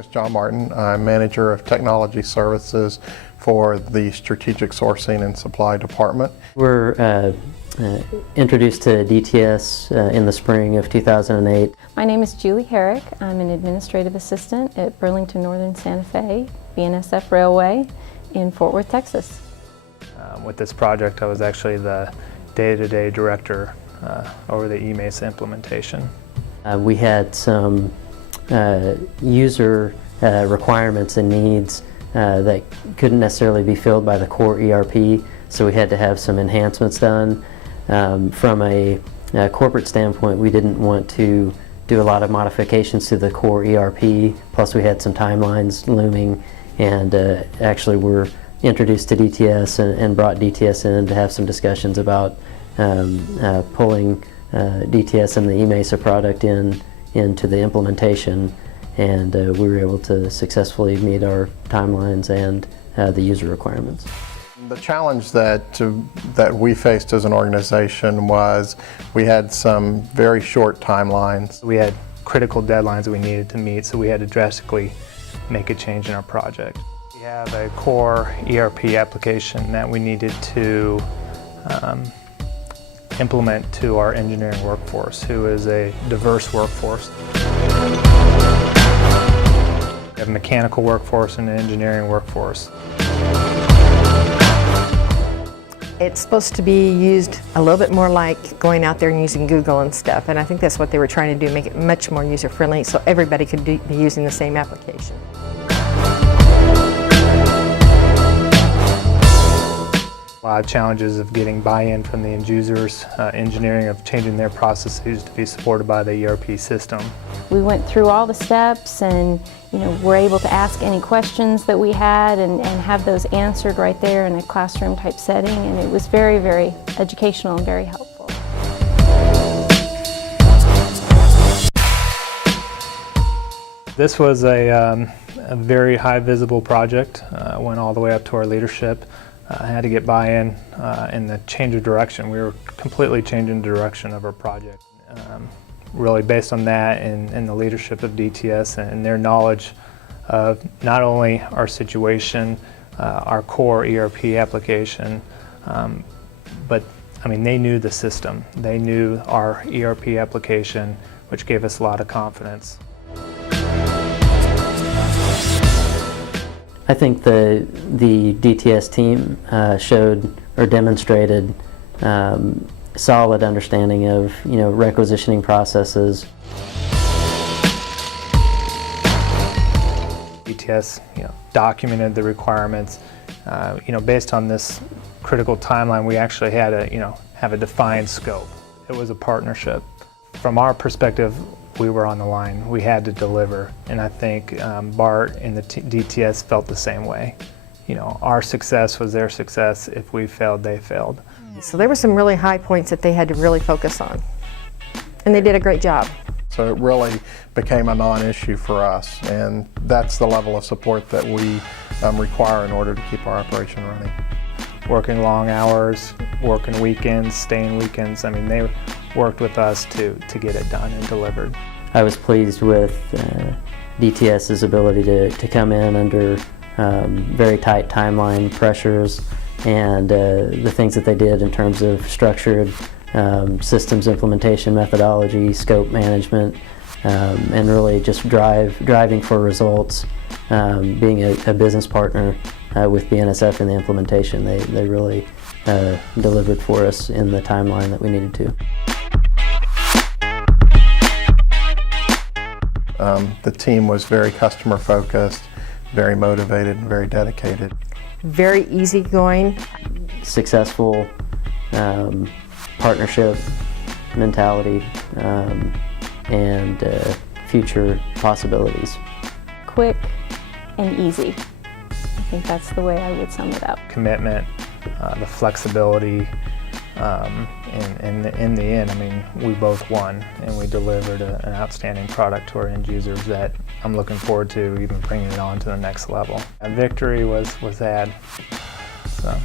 is John Martin. I'm Manager of Technology Services for the Strategic Sourcing and Supply Department. We're introduced to DTS in the spring of 2008. My name is Julie Herrick. I'm an administrative assistant at Burlington Northern Santa Fe, BNSF Railway in Fort Worth, Texas. With this project, I was actually the day-to-day director over the eMESA implementation. We had some user requirements and needs that couldn't necessarily be filled by the core ERP, so we had to have some enhancements done. From a corporate standpoint, we didn't want to do a lot of modifications to the core ERP, plus we had some timelines looming, and actually were introduced to DTS and brought DTS in to have some discussions about pulling DTS and the eMESA product into the implementation, and we were able to successfully meet our timelines and the user requirements. The challenge that we faced as an organization was we had some very short timelines. We had critical deadlines that we needed to meet, so we had to drastically make a change in our project. We have a core ERP application that we needed to implement to our engineering workforce, who is a diverse workforce. We have a mechanical workforce and an engineering workforce. It's supposed to be used a little bit more like going out there and using Google and stuff, and I think that's what they were trying to do, make it much more user-friendly so everybody could be using the same application. A lot of challenges of getting buy-in from the end users, engineering of changing their processes to be supported by the ERP system. We went through all the steps and were able to ask any questions that we had and have those answered right there in a classroom type setting, and it was very, very educational and very helpful. This was a very high visible project, went all the way up to our leadership. I had to get buy-in and the change of direction. We were completely changing the direction of our project. Really based on that and the leadership of DTS and their knowledge of not only our situation, our core ERP application, but I mean, they knew the system. They knew our ERP application, which gave us a lot of confidence. I think the DTS team showed or demonstrated solid understanding of requisitioning processes. DTS documented the requirements. Based on this critical timeline, we actually had to have a defined scope. It was a partnership. From our perspective, we were on the line. We had to deliver, and I think Bart and the DTS felt the same way. Our success was their success. If we failed, they failed. So there were some really high points that they had to really focus on, and they did a great job. So it really became a non-issue for us, and that's the level of support that we require in order to keep our operation running. Working long hours, working weekends, staying weekends. I mean, they worked with us to get it done and delivered. I was pleased with DTS's ability to come in under very tight timeline pressures, and the things that they did in terms of structured systems implementation methodology, scope management, and really just driving for results, being a business partner with BNSF in the implementation. They really delivered for us in the timeline that we needed to. The team was very customer focused, very motivated, and very dedicated. Very easygoing. Successful partnership mentality and future possibilities. Quick and easy. I think that's the way I would sum it up. Commitment, the flexibility, and in the end, I mean, we both won, and we delivered an outstanding product to our end users that I'm looking forward to even bringing it on to the next level. And victory was had. So.